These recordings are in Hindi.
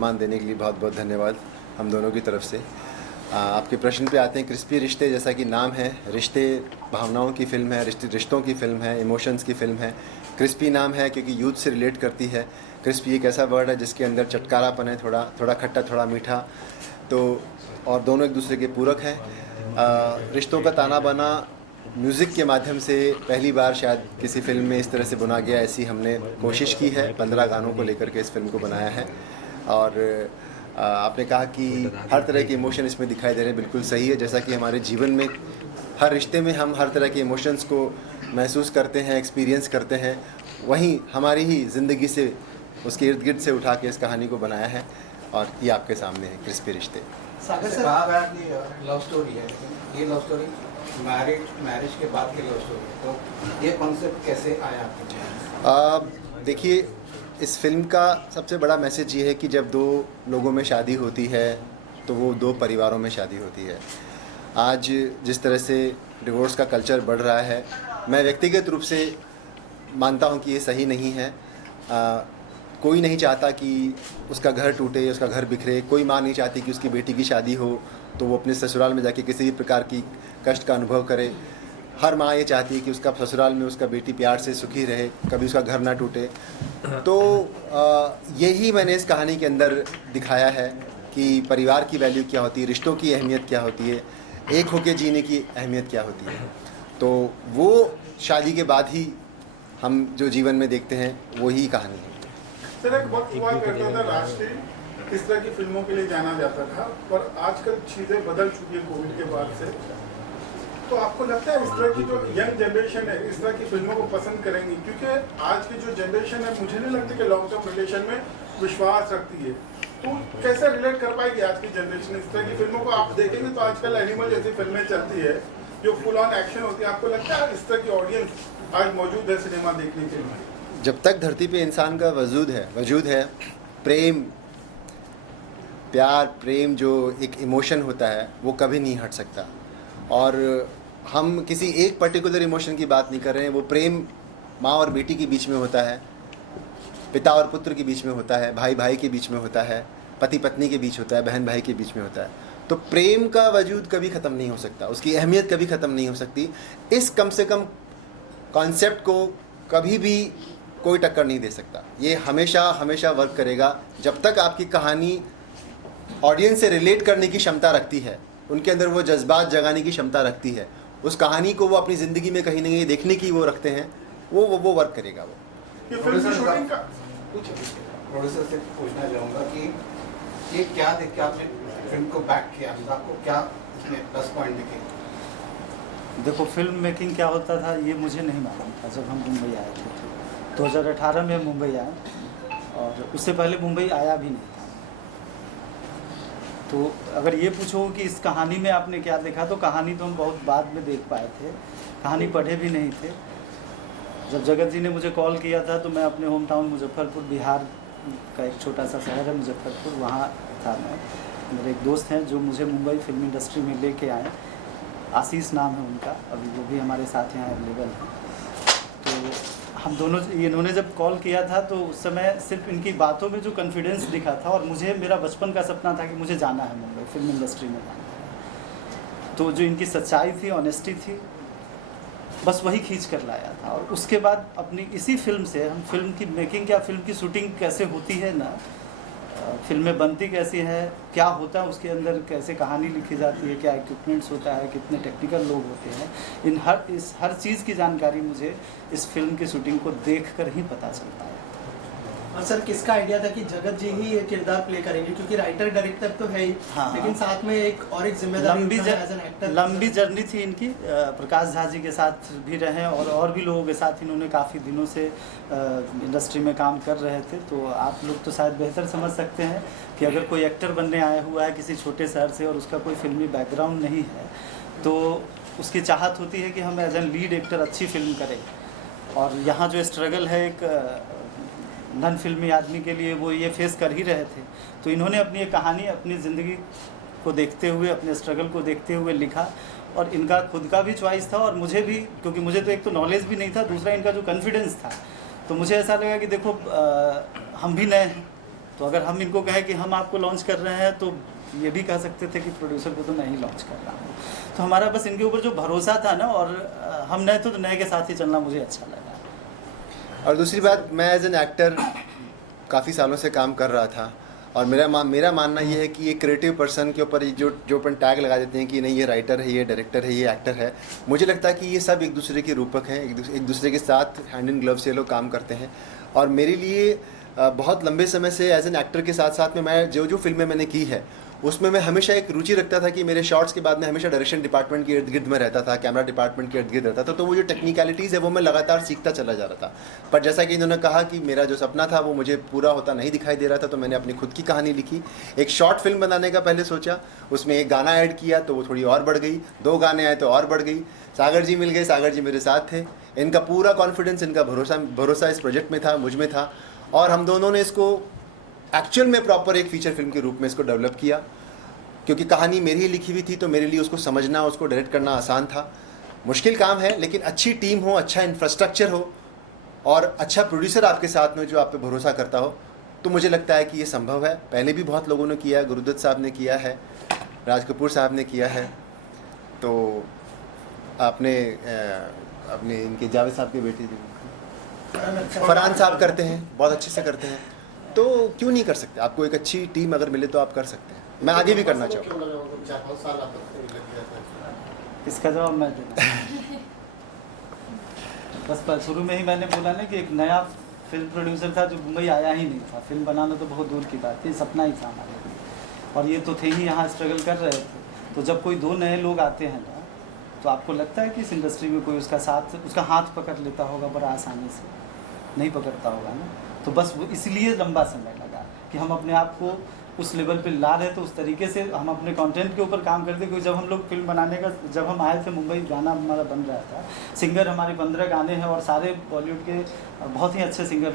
मान देने के लिए बहुत बहुत धन्यवाद हम दोनों की तरफ से। आपके प्रश्न पे आते हैं। क्रिस्पी रिश्ते, जैसा कि नाम है, रिश्ते भावनाओं की फ़िल्म है, रिश्तों की फ़िल्म है, इमोशंस की फ़िल्म है। क्रिस्पी नाम है क्योंकि यूथ से रिलेट करती है। क्रिस्पी एक ऐसा वर्ड है जिसके अंदर चटकारापन है, थोड़ा थोड़ा खट्टा थोड़ा मीठा, तो और दोनों एक दूसरे के पूरक हैं। रिश्तों का ताना बाना म्यूज़िक के माध्यम से पहली बार शायद किसी फ़िल्म में इस तरह से बुना गया, ऐसी हमने कोशिश की है। 15 गानों को लेकर के इस फ़िल्म को बनाया है। और आपने कहा कि हर तरह के इमोशन इसमें दिखाई दे रहे हैं, बिल्कुल सही है। जैसा कि हमारे जीवन में हर रिश्ते में हम हर तरह के इमोशंस को महसूस करते हैं, एक्सपीरियंस करते हैं, वहीं हमारी ही ज़िंदगी से उसके इर्द गिर्द से उठा के इस कहानी को बनाया है और ये आपके सामने है, क्रिस्पी रिश्ते। सागर सर, कहा गया कि लव स्टोरी है, ये लव स्टोरी मैरिज के बाद की लव स्टोरी है, तो ये कॉन्सेप्ट कैसे आया आपके? देखिए, इस फिल्म का सबसे बड़ा मैसेज ये है कि जब दो लोगों में शादी होती है तो वो दो परिवारों में शादी होती है। आज जिस तरह से डिवोर्स का कल्चर बढ़ रहा है, मैं व्यक्तिगत रूप से मानता हूँ कि ये सही नहीं है। कोई नहीं चाहता कि उसका घर टूटे, उसका घर बिखरे। कोई माँ नहीं चाहती कि उसकी बेटी की शादी हो तो वो अपने ससुराल में जाके किसी भी प्रकार की कष्ट का अनुभव करे। हर माँ ये चाहती है कि उसका ससुराल में उसका बेटी प्यार से सुखी रहे, कभी उसका घर ना टूटे। तो यही मैंने इस कहानी के अंदर दिखाया है कि परिवार की वैल्यू क्या होती है, रिश्तों की अहमियत क्या होती है, एक होके जीने की अहमियत क्या होती है। तो वो शादी के बाद ही हम जो जीवन में देखते हैं वही कहानी है। सर, एक वक्त हुआ करता था राष्ट्रीय इस तरह की फिल्मों के लिए जाना जाता था, पर आजकल चीज़ें बदल चुकी है कोविड के बाद से। तो आपको लगता है इस तरह की जो यंग जनरेशन है इस तरह की फिल्मों को पसंद करेंगी? क्योंकि आज की जो जनरेशन है, मुझे नहीं लगता कि लॉन्ग टर्म रिलेशन में विश्वास रखती है। तो कैसे रिलेट कर पाएगी आज की जनरेशन इस तरह की फिल्मों को? आप देखेंगे तो आजकल एनिमल जैसी फिल्में चलती है जो फुल ऑन एक्शन होती है। आपको लगता है इस तरह की ऑडियंस आज मौजूद है सिनेमा देखने के लिए? जब तक धरती पे इंसान का वजूद है, प्रेम, प्यार, प्रेम जो एक इमोशन होता है वो कभी नहीं हट सकता। और हम किसी एक पर्टिकुलर इमोशन की बात नहीं कर रहे हैं। वो प्रेम माँ और बेटी के बीच में होता है, पिता और पुत्र के बीच में होता है, भाई भाई के बीच में होता है, पति पत्नी के बीच होता है, बहन भाई के बीच में होता है। तो प्रेम का वजूद कभी ख़त्म नहीं हो सकता, उसकी अहमियत कभी ख़त्म नहीं हो सकती। इस कम से कम कॉन्सेप्ट को कभी भी कोई टक्कर नहीं दे सकता। ये हमेशा हमेशा वर्क करेगा जब तक आपकी कहानी ऑडियंस से रिलेट करने की क्षमता रखती है, उनके अंदर वो जज्बात जगाने की क्षमता रखती है, उस कहानी को वो अपनी ज़िंदगी में कहीं ना कहीं देखने की वो रखते हैं, वो वर्क करेगा। वो ये फिल्म की शूटिंग का प्रोड्यूसर से पूछना चाहूँगा कि ये क्या देख के आपने फिल्म को बैक किया, आपको क्या इसमें प्लस पॉइंट दिखे? देखो, फिल्म मेकिंग क्या होता था ये मुझे नहीं मालूम था जब हम मुंबई आए थे। 2018 में मुंबई आए और उससे पहले मुंबई आया भी नहीं था। तो अगर ये पूछो कि इस कहानी में आपने क्या देखा, तो कहानी तो हम बहुत बाद में देख पाए थे, कहानी पढ़े भी नहीं थे। जब जगत जी ने मुझे कॉल किया था तो मैं अपने होम टाउन मुजफ्फरपुर, बिहार का एक छोटा सा शहर है मुजफ्फरपुर, वहाँ था। मेरे एक दोस्त हैं जो मुझे मुंबई फिल्म इंडस्ट्री में लेके आए, आशीष नाम है उनका, अभी वो भी हमारे साथ यहाँ अवेलेबल हैं। तो हम दोनों, इन्होंने जब कॉल किया था तो उस समय सिर्फ इनकी बातों में जो कॉन्फिडेंस दिखा था, और मुझे मेरा बचपन का सपना था कि मुझे जाना है मुंबई, फिल्म इंडस्ट्री में जाना है। तो जो इनकी सच्चाई थी, ऑनेस्टी थी, बस वही खींच कर लाया था। और उसके बाद अपनी इसी फिल्म से हम फिल्म की मेकिंग या फिल्म की शूटिंग कैसे होती है ना, फिल्में बनती कैसी है, क्या होता है उसके अंदर, कैसे कहानी लिखी जाती है, क्या इक्विपमेंट्स होता है, कितने टेक्निकल लोग होते हैं, इस हर चीज़ की जानकारी मुझे इस फिल्म की शूटिंग को देखकर ही पता चलता है। और सर, किसका आइडिया था कि जगत जी ही ये किरदार प्ले करेंगे? क्योंकि राइटर डायरेक्टर तो है ही, हाँ, लेकिन साथ में एक जिम्मेदारी लंबी जर्नी थी इनकी। प्रकाश झा जी के साथ भी रहे और भी लोगों के साथ इन्होंने काफ़ी दिनों से इंडस्ट्री में काम कर रहे थे। तो आप लोग तो शायद बेहतर समझ सकते हैं कि अगर कोई एक्टर बनने आया हुआ है किसी छोटे शहर से और उसका कोई फिल्मी बैकग्राउंड नहीं है, तो उसकी चाहत होती है कि हम एज एन लीड एक्टर अच्छी फिल्म करें। और यहाँ जो स्ट्रगल है एक नन फिल्मी आदमी के लिए, वो ये फेस कर ही रहे थे। तो इन्होंने अपनी एक कहानी अपनी ज़िंदगी को देखते हुए, अपने स्ट्रगल को देखते हुए लिखा। और इनका खुद का भी चॉइस था और मुझे भी, क्योंकि मुझे तो एक तो नॉलेज भी नहीं था, दूसरा इनका जो कॉन्फिडेंस था। तो मुझे ऐसा लगा कि देखो हम भी नए हैं, तो अगर हम इनको कहें कि हम आपको लॉन्च कर रहे हैं, तो ये भी कह सकते थे कि प्रोड्यूसर को तो मैं ही लॉन्च कर रहा हूँ। तो हमारा बस इनके ऊपर जो भरोसा था ना, और हम नए तो नए के साथ ही चलना मुझे अच्छा लगा। और दूसरी बात, मैं एज एन एक्टर काफ़ी सालों से काम कर रहा था, और मेरा मानना ये है कि ये क्रिएटिव पर्सन के ऊपर जो अपन टैग लगा देते हैं कि नहीं ये राइटर है, ये डायरेक्टर है, ये एक्टर है, मुझे लगता है कि ये सब एक दूसरे के रूपक हैं, एक दूसरे के साथ हैंड इन ग्लव से लोग काम करते हैं। और मेरे लिए बहुत लंबे समय से एज एन एक्टर के साथ साथ में मैं जो फिल्में मैंने की है उसमें मैं हमेशा एक रुचि रखता था कि मेरे शॉट्स के बाद में हमेशा डायरेक्शन डिपार्टमेंट के इर्द गिर्द में रहता था, कैमरा डिपार्टमेंट के इर्द गिर्द रहता था। तो वो जो टेक्निकलिटीज़ है वो मैं लगातार सीखता चला जा रहा था। पर जैसा कि इन्होंने कहा कि मेरा जो सपना था वो मुझे पूरा होता नहीं दिखाई दे रहा था, तो मैंने अपनी खुद की कहानी लिखी। एक शॉर्ट फिल्म बनाने का पहले सोचा, उसमें एक गाना ऐड किया तो वो थोड़ी और बढ़ गई, 2 गाने आए तो और बढ़ गई। सागर जी मिल गए, सागर जी मेरे साथ थे, इनका पूरा कॉन्फिडेंस, इनका भरोसा इस प्रोजेक्ट में था, मुझ में था, और हम दोनों ने इसको एक्चुअल में प्रॉपर एक फीचर फिल्म के रूप में इसको डेवलप किया। क्योंकि कहानी मेरी ही लिखी हुई थी तो मेरे लिए उसको समझना, उसको डायरेक्ट करना आसान था। मुश्किल काम है, लेकिन अच्छी टीम हो, अच्छा इंफ्रास्ट्रक्चर हो और अच्छा प्रोड्यूसर आपके साथ में जो आप पे भरोसा करता हो, तो मुझे लगता है कि ये संभव है। पहले भी बहुत लोगों ने किया है, गुरुदत्त साहब ने किया है, राज कपूर साहब ने किया है, तो आपने अपने इनके जावेद साहब के बेटे फरहान साहब करते हैं, बहुत अच्छे से करते हैं, तो क्यों नहीं कर सकते? आपको एक अच्छी टीम अगर मिले तो आप कर सकते हैं। मैं आगे भी करना चाहूँगा। इसका जवाब मैं देना बस शुरू में ही मैंने बोला ना कि एक नया फिल्म प्रोड्यूसर था जो मुंबई आया ही नहीं था। फिल्म बनाना तो बहुत दूर की बात थी, सपना ही था हमारे लिए, और ये तो थे ही यहाँ स्ट्रगल कर रहे थे। तो जब कोई 2 नए लोग आते हैं ना, तो आपको लगता है कि इस इंडस्ट्री में कोई उसका हाथ पकड़ लेता होगा बड़ा आसानी से? नहीं पकड़ता होगा ना। तो बस वो इसलिए लंबा समय लगा कि हम अपने आप को उस लेवल पे ला रहे थे, उस तरीके से हम अपने कंटेंट के ऊपर काम करते। क्योंकि जब हम लोग फिल्म बनाने का, जब हम आए थे मुंबई, गाना हमारा बन रहा था, सिंगर हमारे 15 गाने हैं और सारे बॉलीवुड के बहुत ही अच्छे सिंगर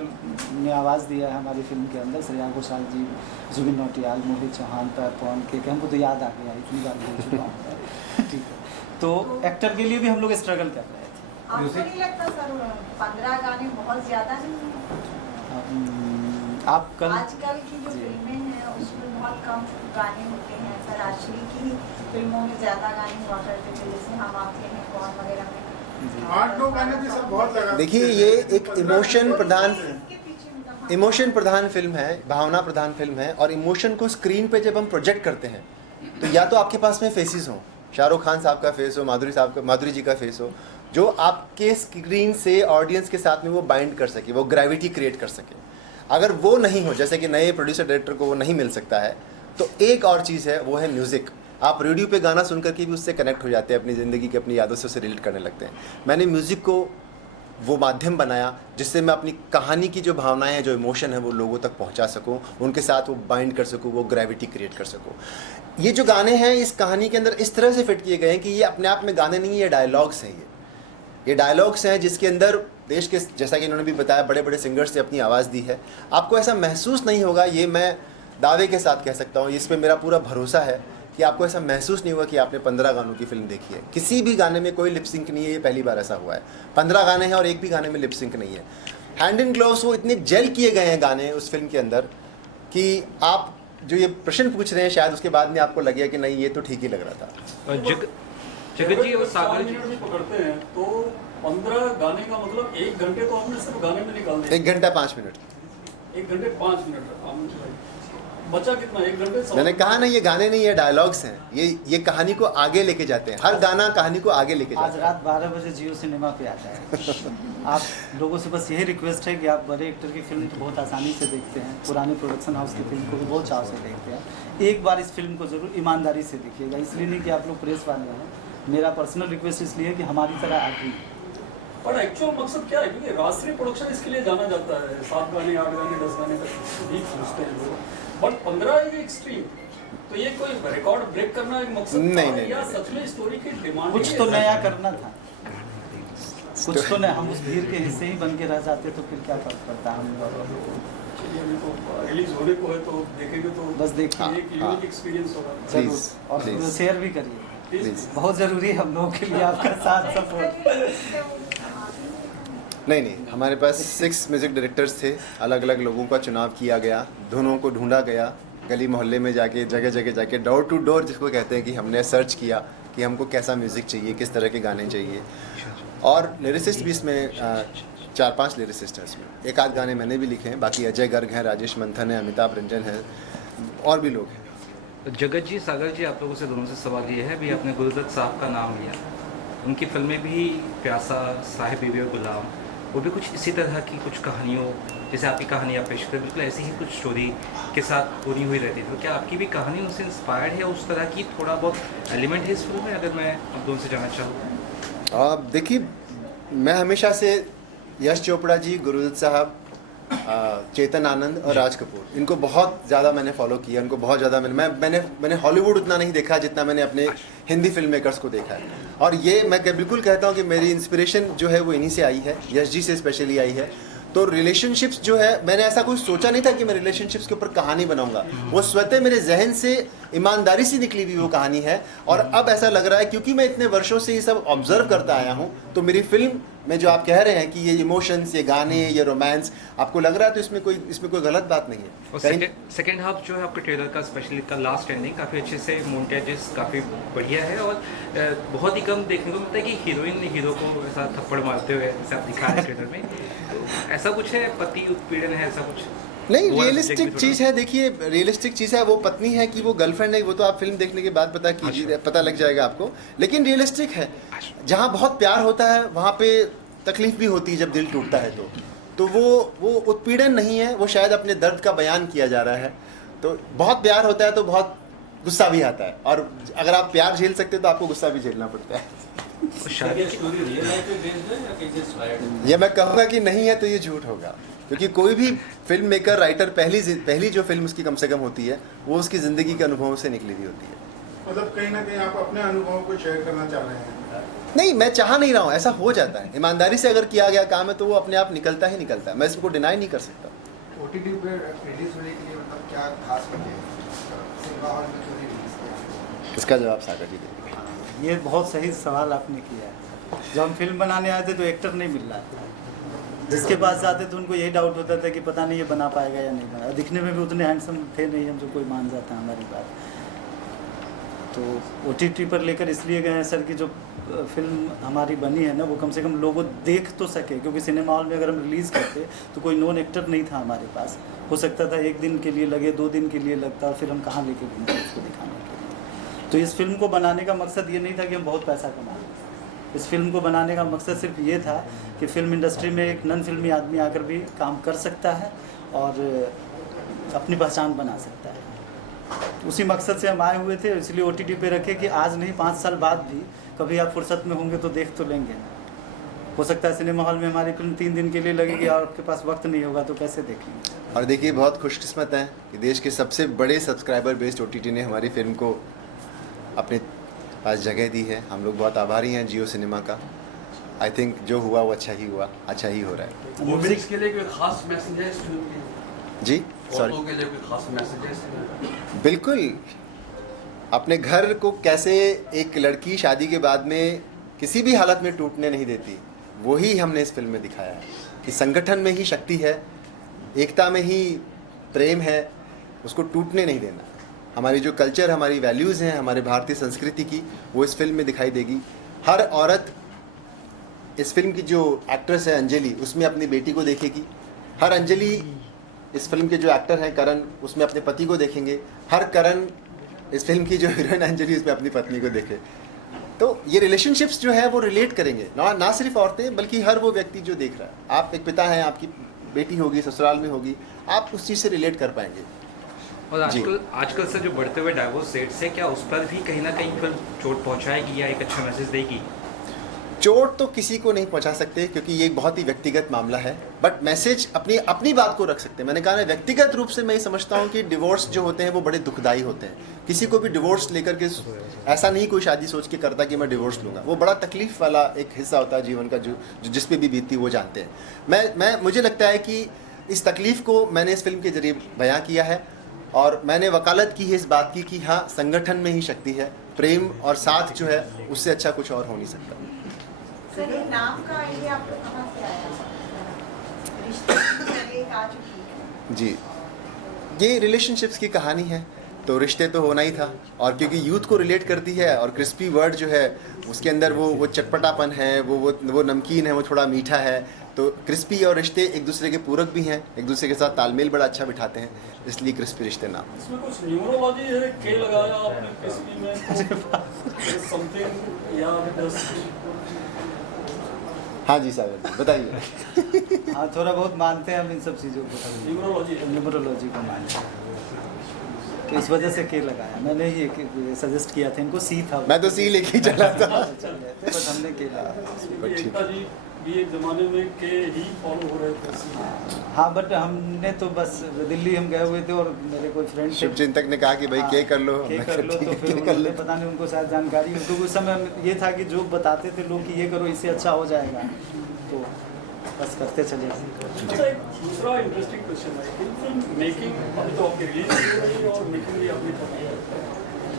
ने आवाज़ दिया है हमारी फिल्म के अंदर। श्रेया घोषाल जी, जुबिन नौटियाल, मोहित चौहान, पवन के हमको तो याद आ गया, इतनी बार बोल चुका हूँ। ठीक है, तो एक्टर के लिए भी हम लोग स्ट्रगल कर रहे थे। आपको नहीं लगता सर 15 गाने बहुत ज़्यादा नहीं है? आप कल आजकल की जो फिल्में हैं उसमें बहुत कम गाने होते हैं। सर राजश्री की फिल्मों में ज़्यादा गाने हुआ करते थे, जैसे हम आपके हैं कौन वगैरह में 8-9 गाने भी सब बहुत लगा। देखिए, ये एक इमोशन प्रधान फिल्म है, भावना प्रधान फिल्म है, और इमोशन को स्क्रीन पे जब हम प्रोजेक्ट करते हैं तो या तो आपके पास में फेसेस हों, शाहरुख खान साहब का फेस हो, माधुरी जी का फेस हो, जो आपके स्क्रीन से ऑडियंस के साथ में वो बाइंड कर सके, वो ग्रेविटी क्रिएट कर सके। अगर वो नहीं हो, जैसे कि नए प्रोड्यूसर डायरेक्टर को वो नहीं मिल सकता है, तो एक और चीज़ है, वो है म्यूज़िक। आप रेडियो पे गाना सुन करके भी उससे कनेक्ट हो जाते हैं, अपनी ज़िंदगी की अपनी यादों से उसे रिलेट करने लगते हैं। मैंने म्यूज़िक को वो माध्यम बनाया जिससे मैं अपनी कहानी की जो भावनाएं हैं, जो इमोशन है, वो लोगों तक पहुंचा सकूं, उनके साथ वो बाइंड कर सकूं, वो ग्रेविटी क्रिएट कर सकूं। ये जो गाने हैं इस कहानी के अंदर इस तरह से फिट किए गए हैं कि ये अपने आप में गाने नहीं, ये डायलॉग्स हैं। ये डायलॉग्स हैं जिसके अंदर देश के, जैसा कि इन्होंने भी बताया, बड़े बड़े सिंगर्स से अपनी आवाज़ दी है। आपको ऐसा महसूस नहीं होगा, ये मैं दावे के साथ कह सकता हूँ, इस पर मेरा पूरा भरोसा है कि आपको ऐसा महसूस नहीं होगा कि आपने 15 गानों की फिल्म देखी है। किसी भी गाने में कोई लिपसिंक नहीं है, ये पहली बार ऐसा हुआ है। 15 गाने हैं और एक भी गाने में लिपसिंक नहीं है। हैंड इन ग्लोव्स, वो इतने जेल किए गए हैं गाने उस फिल्म के अंदर कि आप जो ये प्रश्न पूछ रहे हैं, शायद उसके बाद में आपको लगेगा कि नहीं, ये तो ठीक ही लग रहा था। जगत जी और सागर जी पकड़ते हैं तो 15 गाने का मतलब 1 घंटे तो हमने सिर्फ गाने में निकाल दिया। 1 घंटा 5 मिनट, 1 घंटे 5 मिनट बचा कितना? 1 घंटे। मैंने कहा ना, ये गाने नहीं, ये डायलॉग्स हैं। ये कहानी को आगे लेके जाते हैं, हर गाना कहानी को आगे लेके जाता है। आज रात 12 बजे जियो सिनेमा पे आता है। आप लोगों से बस यही रिक्वेस्ट है कि आप बड़े एक्टर की फिल्म तो बहुत आसानी से देखते हैं, पुराने प्रोडक्शन हाउस की फिल्म को भी बहुत चाव से देखते हैं। एक बार इस फिल्म को जरूर ईमानदारी से देखिएगा। इसलिए नहीं कि आप लोग प्रेस वाले हैं, मेरा पर्सनल रिक्वेस्ट इसलिए है कि हमारी तरह आप भी। पर एक्चुअल मकसद क्या है? क्योंकि राष्ट्रीय प्रोडक्शन इसके लिए जाना जाता है, 7 गाने 8 गाने 10 गाने तक भी पूछते हैं लोग, बट 15 इज एक्सट्रीम। तो ये कोई रिकॉर्ड ब्रेक करना एक मकसद नहीं, या सच में स्टोरी की डिमांड? कुछ तो नया करना था, कुछ तो नया। हम उस भीड़ के हिस्से ही बन के रह जाते तो फिर क्या फर्क पड़ता है। अभी तो रिलीज होने को है, तो देखेंगे तो बस देखिए, एक यूनिक एक्सपीरियंस होगा। जरूर, और शेयर भी करिए, बहुत ज़रूरी है हम लोगों के लिए आपका साथ सपोर्ट। नहीं, हमारे पास 6 म्यूज़िक डायरेक्टर्स थे। अलग अलग लोगों का चुनाव किया गया, धुनों को ढूंढा गया, गली मोहल्ले में जाके जगह जगह जाके डोर टू डोर जिसको कहते हैं कि हमने सर्च किया कि हमको कैसा म्यूज़िक चाहिए, किस तरह के गाने चाहिए। और लिरिसिस्ट भी इसमें 4-5 लिरिसिस्ट हैं इसमें। एक आध गाने मैंने भी लिखे हैं, बाकी अजय गर्ग हैं, राजेश मंथन है, अमिताभ रंजन है और भी लोग हैं। जगत जी, सागर जी, आप लोगों से दोनों से सवाल ये है भी, आपने गुरुदत्त साहब का नाम लिया, उनकी फिल्में भी प्यासा, साहिब बीवी और गुलाम, वो भी कुछ इसी तरह की कुछ कहानियों, जैसे आपकी कहानी आप पेश करते बिल्कुल ऐसी ही कुछ स्टोरी के साथ पूरी हुई रहती थी। तो क्या आपकी भी कहानी उनसे इंस्पायर्ड है, उस तरह की थोड़ा बहुत एलिमेंट है इस फिल्म में, अगर मैं आप दोनों से जानना चाहूँ? देखिए, मैं हमेशा से यश चोपड़ा जी, गुरुदत्त साहब, चेतन आनंद और राज कपूर, इनको बहुत ज़्यादा मैंने फॉलो किया, उनको बहुत ज़्यादा मैंने हॉलीवुड उतना नहीं देखा जितना मैंने अपने हिंदी फिल्म मेकर्स को देखा है। और ये मैं बिल्कुल कहता हूँ कि मेरी इंस्पिरेशन जो है वो इन्हीं से आई है, यश जी से स्पेशली आई है। तो रिलेशनशिप्स जो है, मैंने ऐसा कुछ सोचा नहीं था कि मैं रिलेशनशिप्स के ऊपर कहानी बनाऊंगा, वो स्वतः मेरे जहन से ईमानदारी से निकली हुई वो कहानी है। और अब ऐसा लग रहा है क्योंकि मैं इतने वर्षों से ये सब ऑब्जर्व करता आया हूँ, तो मेरी फिल्म में जो आप कह रहे हैं कि ये इमोशंस, ये गाने, ये रोमांस आपको लग रहा है, तो इसमें कोई गलत बात नहीं है। और सेकेंड हाफ जो है आपके ट्रेलर का, स्पेशली का लास्ट एंडिंग काफ़ी अच्छे से मोन्टेजेस काफ़ी बढ़िया है, और बहुत ही कम देखने को मिलता है कि हीरोइन ने हीरो को ऐसा थप्पड़ मारते हुए ऐसा दिखा है ट्रेलर में। तो ऐसा कुछ है, पति उत्पीड़न है, ऐसा कुछ नहीं, रियलिस्टिक चीज़ है। देखिए, रियलिस्टिक चीज़ है, वो पत्नी है कि वो गर्लफ्रेंड है, वो तो आप फिल्म देखने के बाद पता लग जाएगा आपको। लेकिन रियलिस्टिक है, जहाँ बहुत प्यार होता है वहाँ पे तकलीफ भी होती है जब दिल टूटता है। तो वो उत्पीड़न नहीं है, वो शायद अपने दर्द का बयान किया जा रहा है। तो बहुत प्यार होता है तो बहुत गुस्सा भी आता है, और अगर आप प्यार झेल सकते तो आपको गुस्सा भी झेलना पड़ता है। ये मैं कहूँगा कि नहीं है तो ये झूठ होगा, क्योंकि कोई भी फिल्म मेकर, राइटर, पहली जो फिल्म उसकी कम से कम होती है वो उसकी ज़िंदगी के अनुभवों से निकली हुई होती है। मतलब कहीं ना कहीं आप अपने अनुभवों को शेयर करना चाह रहे हैं? नहीं, मैं चाह नहीं रहा हूँ, ऐसा हो जाता है। ईमानदारी से अगर किया गया काम है तो वो अपने आप निकलता ही निकलता है, मैं इसको डिनाई नहीं कर सकता। OTT पे रिलीज होने के लिए मतलब क्या खास वजह है, सिनेमा हॉल में क्यों नहीं रिलीज किया? इसका जवाब सागर जी देंगे। ये बहुत सही सवाल आपने किया है। जब हम फिल्म बनाने आए थे तो एक्टर नहीं मिल रहा था, जिसके पास जाते थे उनको यही डाउट होता था कि पता नहीं ये बना पाएगा या नहीं बना। दिखने में भी उतने हैंडसम थे नहीं हम, जो कोई मान जाता है हमारी बात। तो OTT पर लेकर इसलिए गए हैं सर कि जो फिल्म हमारी बनी है ना, वो कम से कम लोगों देख तो सके, क्योंकि सिनेमा हॉल में अगर हम रिलीज़ करते तो कोई नॉन एक्टर नहीं था हमारे पास। हो सकता था 1 दिन के लिए लगे, 2 दिन के लिए लगता, और फिर हम कहाँ लेके घूमते उसको दिखाने के लिए। तो इस फिल्म को बनाने का मकसद ये नहीं था कि हम बहुत पैसा कमाएं। इस फिल्म को बनाने का मकसद सिर्फ ये था कि फिल्म इंडस्ट्री में एक नन फिल्मी आदमी आकर भी काम कर सकता है और अपनी पहचान बना सकता है। उसी मकसद से हम आए हुए थे, इसलिए OTT पे रखे कि आज नहीं 5 साल बाद भी कभी आप फुर्सत में होंगे तो देख तो लेंगे। हो सकता है सिनेमा हॉल में हमारी फिल्म 3 दिन के लिए लगेगी और आपके पास वक्त नहीं होगा तो कैसे देखेंगे। और देखिए, बहुत खुशकिस्मत है कि देश के सबसे बड़े सब्सक्राइबर बेस्ड OTT ने हमारी फिल्म को अपने पास जगह दी है। हम लोग बहुत आभारी हैं जियो सिनेमा का। आई थिंक जो हुआ वो अच्छा ही हुआ, अच्छा ही हो रहा है। वुमेन्स के लिए कोई खास मैसेज है इस फिल्म के? जी, औरतों के लिए कोई खास मैसेज है इस फिल्म में? बिल्कुल। अपने घर को कैसे एक लड़की शादी के बाद में किसी भी हालत में टूटने नहीं देती, वही हमने इस फिल्म में दिखाया है कि संगठन में ही शक्ति है, एकता में ही प्रेम है, उसको टूटने नहीं देना। हमारी जो कल्चर, हमारी वैल्यूज़ हैं, हमारे भारतीय संस्कृति की, वो इस फिल्म में दिखाई देगी। हर औरत इस फिल्म की जो एक्ट्रेस है अंजलि, उसमें अपनी बेटी को देखेगी। हर अंजलि इस फिल्म के जो एक्टर हैं करण, उसमें अपने पति को देखेंगे। हर करण इस फिल्म की जो हीरोइन अंजलि, उसमें अपनी पत्नी को देखे। तो ये रिलेशनशिप्स जो है वो रिलेट करेंगे, ना सिर्फ औरतें बल्कि हर वो व्यक्ति जो देख रहा है। आप एक पिता हैं, आपकी बेटी होगी, ससुराल में होगी, आप उस चीज़ से रिलेट कर पाएंगे। और आजकल से जो बढ़ते हुए डाइवोर्स रेट्स है, क्या उस पर भी कहीं ना कहीं फिल्म चोट पहुंचाएगी या एक अच्छा मैसेज देगी? चोट तो किसी को नहीं पहुंचा सकते क्योंकि ये एक बहुत ही व्यक्तिगत मामला है, बट मैसेज अपनी बात को रख सकते हैं। मैंने कहा ना, व्यक्तिगत रूप से मैं ये समझता हूँ कि डिवोर्स जो होते हैं वो बड़े दुखदाई होते हैं। किसी को भी डिवोर्स लेकर के ऐसा नहीं कोई शादी सोच के करता कि मैं डिवोर्स लूँगा। वो बड़ा तकलीफ वाला एक हिस्सा होता है जीवन का, जो जिस पे भी बीतती वो जानते हैं। मुझे लगता है कि इस तकलीफ़ को मैंने इस फिल्म के जरिए बयां किया है और मैंने वकालत की है इस बात की कि हाँ, संगठन में ही शक्ति है, प्रेम और साथ जो है उससे अच्छा कुछ और हो नहीं सकता। सर, ये नाम का आइडिया आपको कहाँ से आया? रिश्ते की जगह एक आ चुकी है। जी, ये रिलेशनशिप्स की कहानी है, तो रिश्ते तो होना ही था। और क्योंकि यूथ को रिलेट करती है और क्रिस्पी वर्ड जो है उसके अंदर वो चटपटापन है, वो नमकीन है, वो थोड़ा मीठा है, तो क्रिस्पी और रिश्ते एक दूसरे के पूरक भी हैं, एक दूसरे के साथ तालमेल बड़ा अच्छा बिठाते हैं, इसलिए क्रिस्पी रिश्ते नाम। इसमें कुछ न्यूरोलॉजी है, के लगाया आपने क्रिस्पी में समथिंग या हाँ जी सागर जी बताइए। हाँ, थोड़ा बहुत मानते हैं हम इन सब चीज़ों को, न्यूमरोलॉजी को मानते हैं, तो इस वजह से के लगाया। मैंने ही सजेस्ट किया था इनको, सी था, मैं तो सी लेके चला था। चल रहे थे, बट हमने के लगाया। एकता जी भी एक जमाने में के ही फॉलो हो रहे थे। हाँ, बट हमने तो बस दिल्ली हम गए हुए थे और मेरे कोई फ्रेंड शिव चिंतक ने कहा कि भाई के कर लो, के कर लो, तो फिर उन्होंने पता नहीं उनको शायद जानकारी, उनको उस समय ये था कि जो बताते थे लोग कि ये करो इससे अच्छा हो जाएगा, तो बस करते चले। अच्छा, एक दूसरा इंटरेस्टिंग क्वेश्चन है कि फिल्म मेकिंग अभी तो आपकी रिलीज हो रही है और मेकिंग भी आपने करनी है,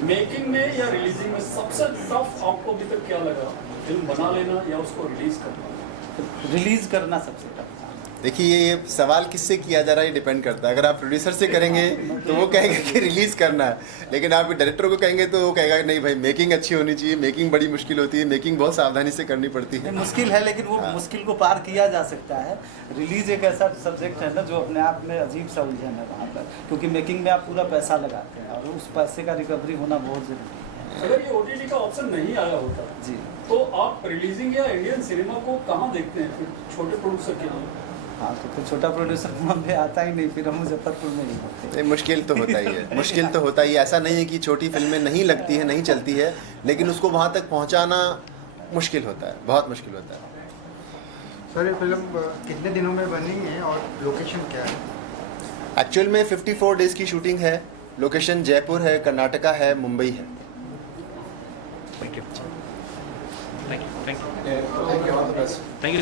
मेकिंग में या रिलीजिंग में सबसे टफ आपको अभी तक क्या लगा? फिल्म बना लेना या उसको रिलीज करना? रिलीज करना सबसे टफ। देखिए ये सवाल किससे किया जा रहा है ये डिपेंड करता है। अगर आप प्रोड्यूसर से करेंगे तो वो कहेगा कि रिलीज करना है, लेकिन आप डायरेक्टर को कहेंगे तो वो कहेगा नहीं भाई मेकिंग अच्छी होनी चाहिए, मेकिंग बड़ी मुश्किल होती है, मेकिंग बहुत सावधानी से करनी पड़ती है। मुश्किल है, लेकिन वो मुश्किल को पार किया जा सकता है। रिलीज एक ऐसा सब्जेक्ट है ना जो अपने आप में अजीब सा उलझन है वहाँ पर, क्योंकि मेकिंग में आप पूरा पैसा लगाते हैं और उस पैसे का रिकवरी होना बहुत ज़रूरी है। अगर ये OTT का ऑप्शन नहीं आया होता जी, तो आप रिलीजिंग या इंडियन सिनेमा को कहाँ देखते हैं फिर छोटे प्रोड्यूसर के लिए? हाँ, तो फिर छोटा प्रोड्यूसर हमें आता ही नहीं, फिर हम मुजफ्फरपुर में ही होते हैं। मुश्किल तो होता ही है, मुश्किल तो होता ही है। ऐसा नहीं है कि छोटी फिल्में नहीं लगती है, नहीं चलती है, लेकिन उसको वहाँ तक पहुँचाना मुश्किल होता है, बहुत मुश्किल होता है। सर, ये फिल्म कितने दिनों में बनी है और लोकेशन क्या है? एक्चुअल में 54 डेज़ की शूटिंग है। लोकेशन जयपुर है, कर्नाटका है, मुंबई है। Thank you, thank you, thank you, thank you, all the best. Thank you.